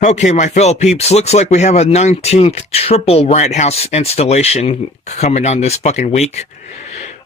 Okay, my fellow peeps, looks like we have a 19th triple Rant House installation coming on this fucking week.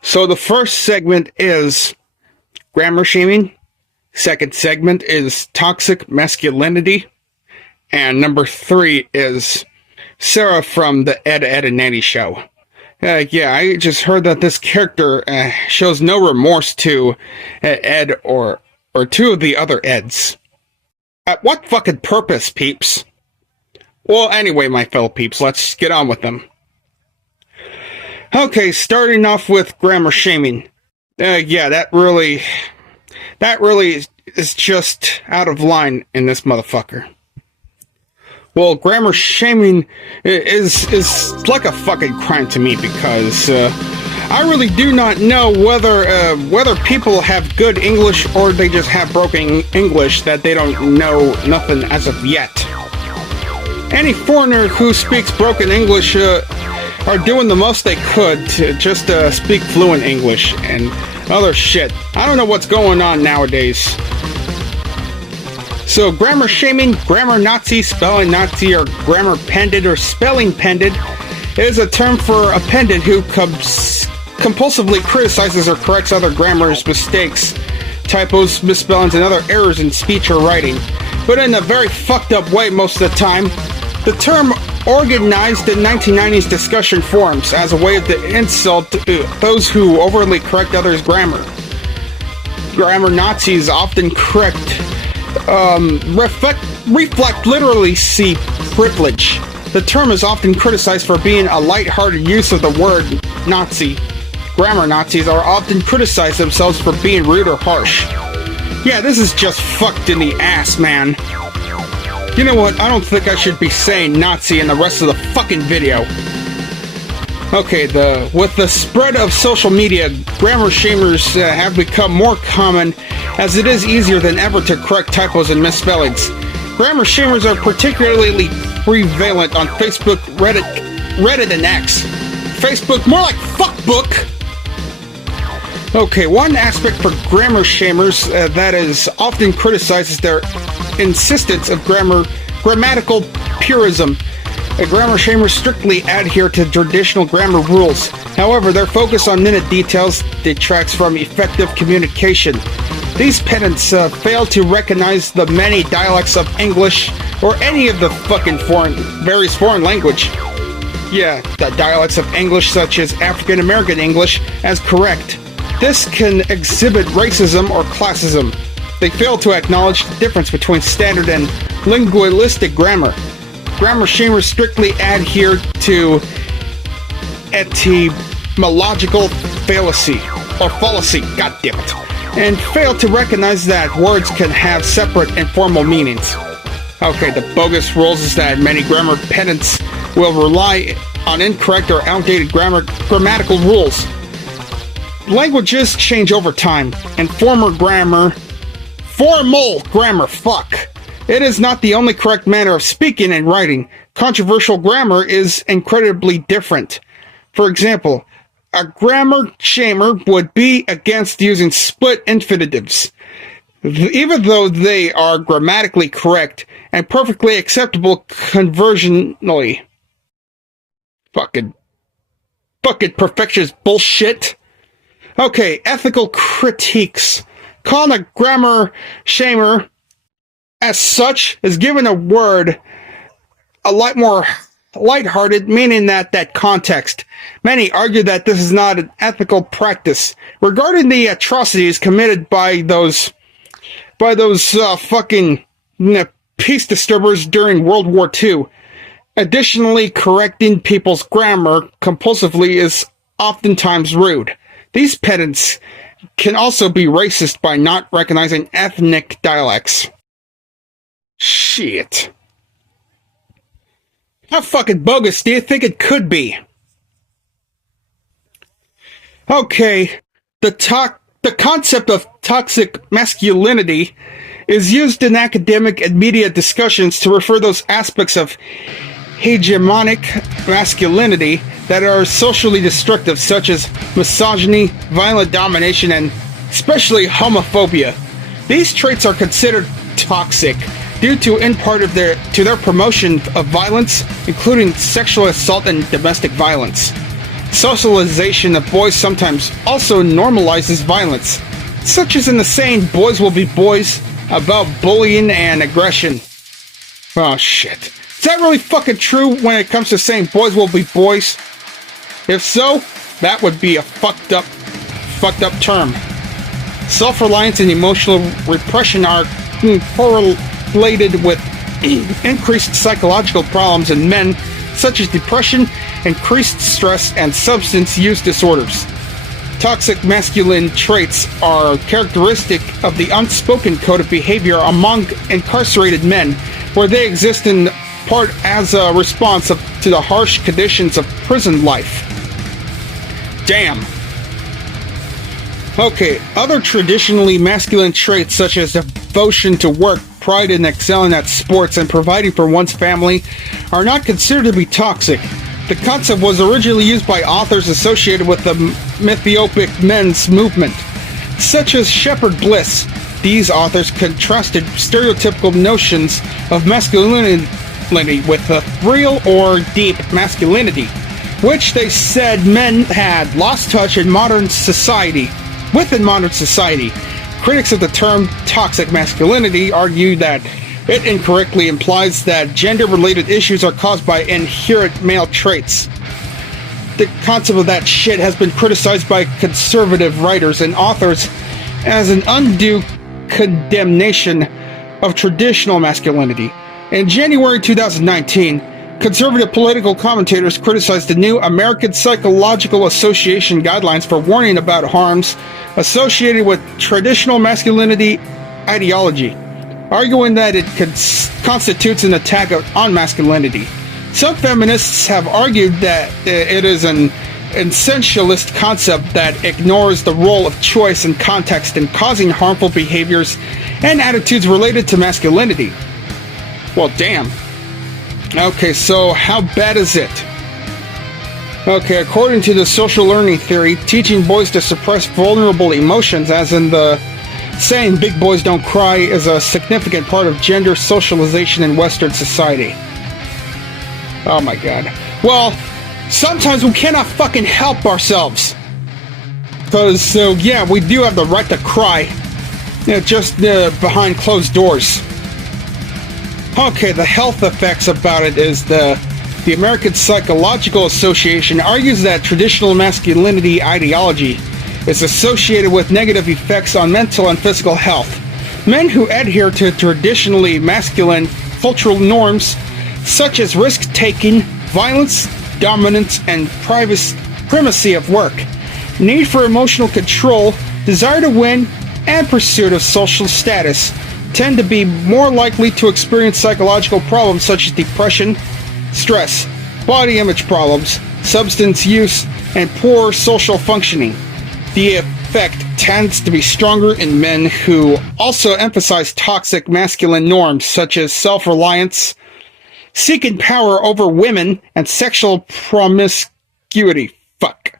So the first segment is grammar shaming. Second segment is toxic masculinity. And number 3 is Sarah from the Ed, Edd and Eddy show. Yeah, I just heard that this character shows no remorse to Ed or two of the other Eds. At what fucking purpose, peeps? Well, anyway, my fellow peeps, let's get on with them. Okay, starting off with grammar shaming. Yeah, that really is just out of line in this motherfucker. Well, grammar shaming is like a fucking crime to me because I really do not know whether people have good English or they just have broken English that they don't know nothing as of yet. Any foreigner who speaks broken English are doing the most they could to just speak fluent English and other shit. I don't know what's going on nowadays. So grammar shaming, grammar Nazi, spelling Nazi, or grammar pendant or spelling pendant is a term for a pendant who compulsively criticizes or corrects other grammar's mistakes, typos, misspellings, and other errors in speech or writing, but in a very fucked up way most of the time. The term organized in 1990s discussion forums as a way to insult those who overly correct others' grammar. Grammar Nazis often reflect literally see privilege. The term is often criticized for being a light-hearted use of the word Nazi. Grammar Nazis are often criticized themselves for being rude or harsh. Yeah, this is just fucked in the ass, man. You know what? I don't think I should be saying Nazi in the rest of the fucking video. Okay, with the spread of social media, grammar shamers have become more common as it is easier than ever to correct typos and misspellings. Grammar shamers are particularly prevalent on Facebook, Reddit, and X. Facebook, more like fuckbook! Okay, one aspect for grammar shamers that is often criticized is their insistence of grammatical purism. Grammar shamers strictly adhere to traditional grammar rules. However, their focus on minute details detracts from effective communication. These pedants fail to recognize the many dialects of English or any of the fucking various foreign language. Yeah, the dialects of English such as African American English as correct. This can exhibit racism or classism. They fail to acknowledge the difference between standard and linguistic grammar. Grammar shamers strictly adhere to etymological fallacy, goddammit, and fail to recognize that words can have separate and formal meanings. Okay, the bogus rules is that many grammar pedants will rely on incorrect or outdated grammatical rules. Languages change over time, and formal grammar, it is not the only correct manner of speaking and writing. Controversial grammar is incredibly different. For example, a grammar shamer would be against using split infinitives, even though they are grammatically correct and perfectly acceptable conversationally. Fucking perfectionist bullshit. Okay, ethical critiques. Calling a grammar shamer as such is given a word a lot more lighthearted, meaning that context. Many argue that this is not an ethical practice. Regarding the atrocities committed by those fucking peace disturbers during World War II, additionally correcting people's grammar compulsively is oftentimes rude. These pedants can also be racist by not recognizing ethnic dialects. Shit. How fucking bogus do you think it could be? Okay, the concept of toxic masculinity is used in academic and media discussions to refer those aspects of hegemonic masculinity that are socially destructive, such as misogyny, violent domination, and especially homophobia. These traits are considered toxic. due to in part of their promotion of violence, including sexual assault and domestic violence. Socialization of boys sometimes also normalizes violence, such as in the saying "boys will be boys" about bullying and aggression. Oh shit. Is that really fucking true when it comes to saying boys will be boys? If so, that would be a fucked up term. Self-reliance and emotional repression are correlated with increased psychological problems in men, such as depression, increased stress, and substance use disorders. Toxic masculine traits are characteristic of the unspoken code of behavior among incarcerated men, where they exist in part as a response to the harsh conditions of prison life. Damn. Okay, other traditionally masculine traits such as devotion to work, pride in excelling at sports, and providing for one's family are not considered to be toxic. The concept was originally used by authors associated with the mythiopic men's movement, such as Shepherd Bliss. These authors contrasted stereotypical notions of masculinity with a real or deep masculinity, which they said men had lost touch in modern society. Within modern society, critics of the term toxic masculinity argue that it incorrectly implies that gender-related issues are caused by inherent male traits. The concept of that shit has been criticized by conservative writers and authors as an undue condemnation of traditional masculinity. In January 2019, conservative political commentators criticized the new American Psychological Association guidelines for warning about harms associated with traditional masculinity ideology, arguing that it constitutes an attack on masculinity. Some feminists have argued that it is an essentialist concept that ignores the role of choice and context in causing harmful behaviors and attitudes related to masculinity. Well, damn. Okay, so how bad is it? Okay, according to the social learning theory, teaching boys to suppress vulnerable emotions, as in the saying "big boys don't cry," is a significant part of gender socialization in Western society. Oh my god. Well, sometimes we cannot fucking help ourselves. Because, yeah, we do have the right to cry. Just behind closed doors. Okay, the health effects about it is the American Psychological Association argues that traditional masculinity ideology is associated with negative effects on mental and physical health. Men who adhere to traditionally masculine cultural norms, such as risk-taking, violence, dominance, and primacy of work, need for emotional control, desire to win, and pursuit of social status, tend to be more likely to experience psychological problems such as depression, stress, body image problems, substance use, and poor social functioning. The effect tends to be stronger in men who also emphasize toxic masculine norms such as self-reliance, seeking power over women, and sexual promiscuity. Fuck.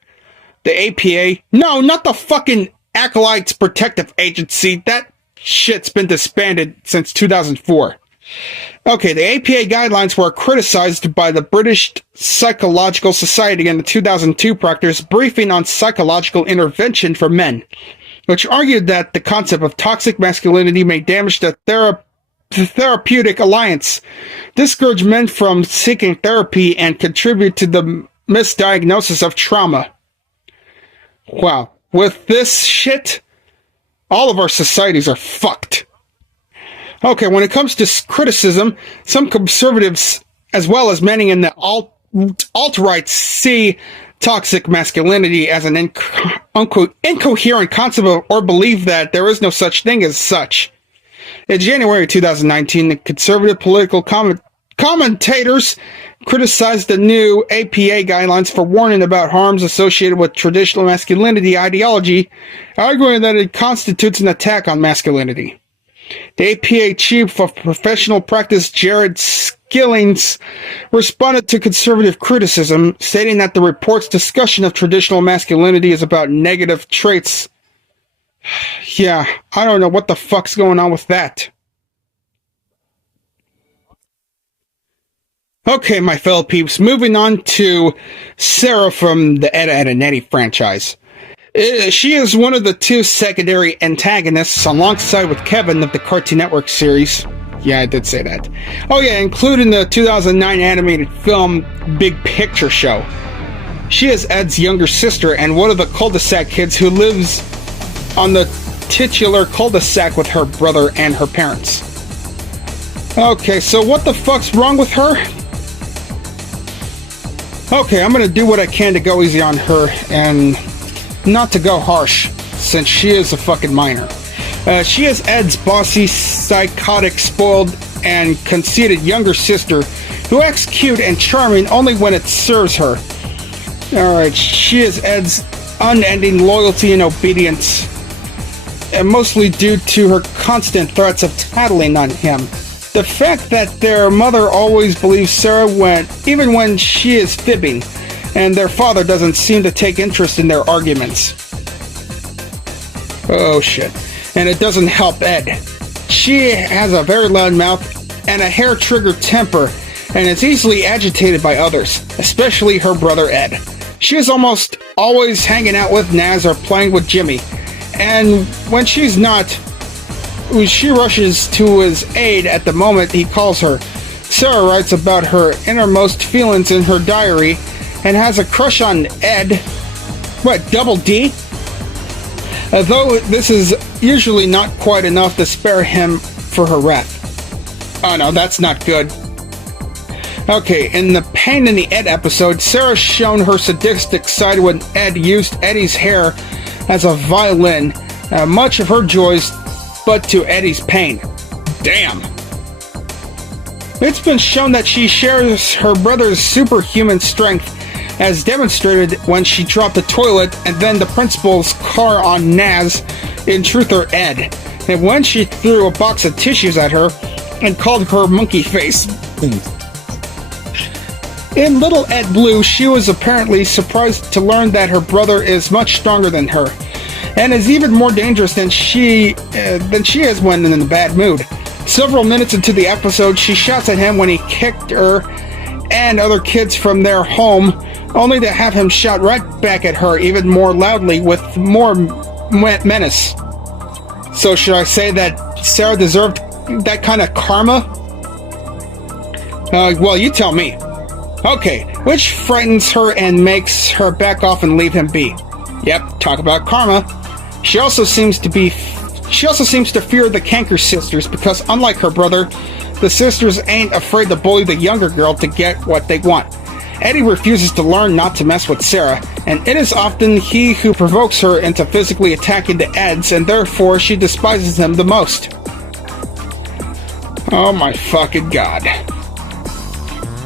The APA? No, not the fucking Acolytes Protective Agency. That shit's been disbanded since 2004. Okay, the APA guidelines were criticized by the British Psychological Society in the 2002 Proctor's Briefing on Psychological Intervention for Men, which argued that the concept of toxic masculinity may damage the therapeutic alliance, discourage men from seeking therapy, and contribute to the misdiagnosis of trauma. Wow, with this shit, all of our societies are fucked. Okay, when it comes to criticism, some conservatives, as well as many in the alt-right, see toxic masculinity as an incoherent concept or believe that there is no such thing as such. In January 2019, the conservative political commentators criticized the new APA guidelines for warning about harms associated with traditional masculinity ideology, arguing that it constitutes an attack on masculinity. The APA Chief of Professional Practice, Jared Skillings, responded to conservative criticism, stating that the report's discussion of traditional masculinity is about negative traits. Yeah, I don't know what the fuck's going on with that. Okay, my fellow peeps, moving on to Sarah from the Ed, Edd and Eddy franchise. She is one of the two secondary antagonists alongside with Kevin of the Cartoon Network series. Yeah, I did say that. Oh yeah, including the 2009 animated film Big Picture Show. She is Ed's younger sister and one of the cul-de-sac kids who lives on the titular cul-de-sac with her brother and her parents. Okay, so what the fuck's wrong with her? Okay, I'm gonna do what I can to go easy on her and not to go harsh, since she is a fucking minor. She is Ed's bossy, psychotic, spoiled, and conceited younger sister who acts cute and charming only when it serves her. Alright, she is Ed's unending loyalty and obedience, and mostly due to her constant threats of tattling on him. The fact that their mother always believes Sarah even when she is fibbing, and their father doesn't seem to take interest in their arguments. Oh shit. And it doesn't help Ed. She has a very loud mouth and a hair-triggered temper, and is easily agitated by others, especially her brother Ed. She is almost always hanging out with Naz or playing with Jimmy, and when she's not, she rushes to his aid at the moment he calls her. Sarah writes about her innermost feelings in her diary and has a crush on Ed. What, Double D? Though this is usually not quite enough to spare him for her wrath. Oh no, that's not good. Okay, in the Pain in the Ed episode, Sarah's shown her sadistic side when Ed used Eddie's hair as a violin. Much of her joys, but to Eddie's pain. Damn. It's been shown that she shares her brother's superhuman strength, as demonstrated when she dropped the toilet and then the principal's car on Naz, in Truther Ed, and when she threw a box of tissues at her and called her monkey face. In Little Ed Blue, she was apparently surprised to learn that her brother is much stronger than her, and is even more dangerous than she is when in a bad mood. Several minutes into the episode, she shouts at him when he kicked her and other kids from their home, only to have him shout right back at her even more loudly with more menace. So should I say that Sarah deserved that kind of karma? Well, you tell me. Okay, which frightens her and makes her back off and leave him be. Yep, talk about karma. She also seems to fear the Canker sisters because, unlike her brother, the sisters ain't afraid to bully the younger girl to get what they want. Eddie refuses to learn not to mess with Sarah, and it is often he who provokes her into physically attacking the Eds, and therefore she despises him the most. Oh my fucking god.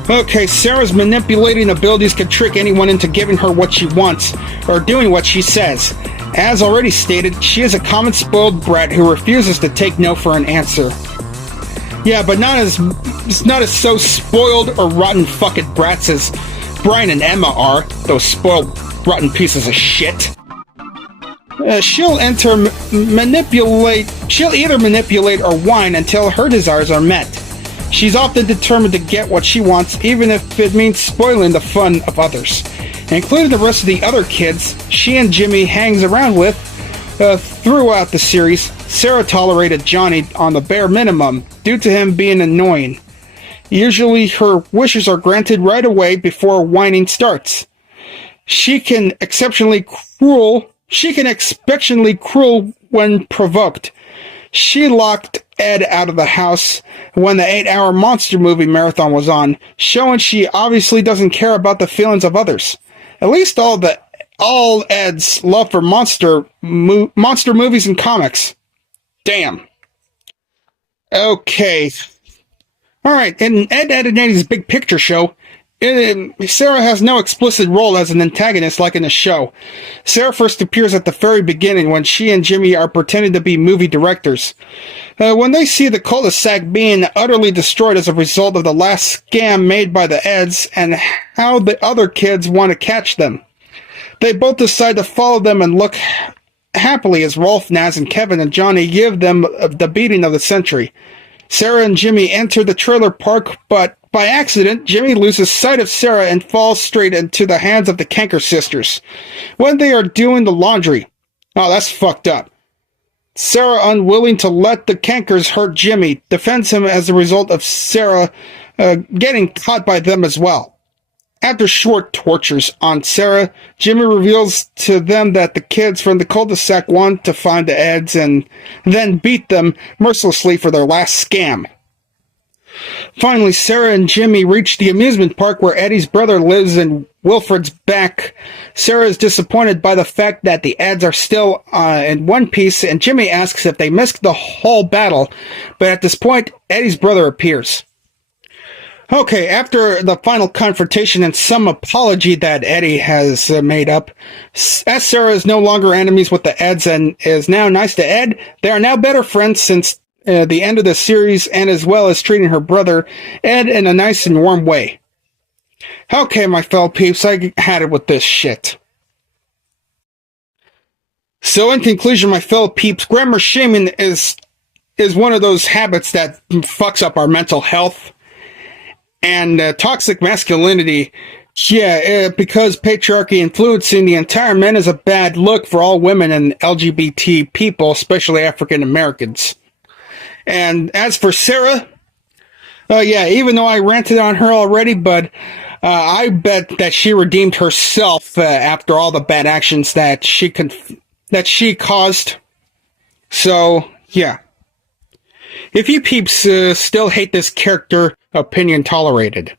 Okay, Sarah's manipulating abilities can trick anyone into giving her what she wants, or doing what she says. As already stated, she is a common spoiled brat who refuses to take no for an answer. Yeah, but not as so spoiled or rotten fucking brats as Brian and Emma are, those spoiled, rotten pieces of shit. She'll either manipulate or whine until her desires are met. She's often determined to get what she wants, even if it means spoiling the fun of others. Including the rest of the other kids she and Jimmy hangs around with throughout the series. Sarah tolerated Johnny on the bare minimum due to him being annoying. Usually her wishes are granted right away before whining starts. She can exceptionally cruel when provoked. She locked Ed out of the house when the 8-hour monster movie marathon was on, showing she obviously doesn't care about the feelings of others. At least all Ed's love for monster movies and comics. Damn. Okay. Alright, in Ed, Edd and Eddy's Big Picture Show, Sarah has no explicit role as an antagonist like in the show. Sarah first appears at the very beginning when she and Jimmy are pretending to be movie directors. When they see the cul-de-sac being utterly destroyed as a result of the last scam made by the Eds and how the other kids want to catch them, they both decide to follow them and look happily as Rolf, Naz, and Kevin and Johnny give them the beating of the century. Sarah and Jimmy enter the trailer park, but By accident, Jimmy loses sight of Sarah and falls straight into the hands of the Kanker sisters when they are doing the laundry. Oh, that's fucked up. Sarah, unwilling to let the Kankers hurt Jimmy, defends him as a result of Sarah getting caught by them as well. After short tortures on Sarah, Jimmy reveals to them that the kids from the cul-de-sac want to find the Edds and then beat them mercilessly for their last scam. Finally, Sarah and Jimmy reach the amusement park where Eddie's brother lives in Wilfred's back. Sarah is disappointed by the fact that the Edds are still in one piece, and Jimmy asks if they missed the whole battle, but at this point, Eddie's brother appears. Okay, after the final confrontation and some apology that Eddy has made up, as Sarah is no longer enemies with the Edds and is now nice to Ed, they are now better friends since the end of the series, and as well as treating her brother, Ed, in a nice and warm way. Okay, my fellow peeps, I had it with this shit. So in conclusion, my fellow peeps, grammar shaming is one of those habits that fucks up our mental health. And toxic masculinity, because patriarchy influencing the entire men is a bad look for all women and LGBT people, especially African Americans. And as for Sarah, even though I ranted on her already, but I bet that she redeemed herself after all the bad actions that she caused. So, yeah. If you peeps still hate this character, opinion tolerated.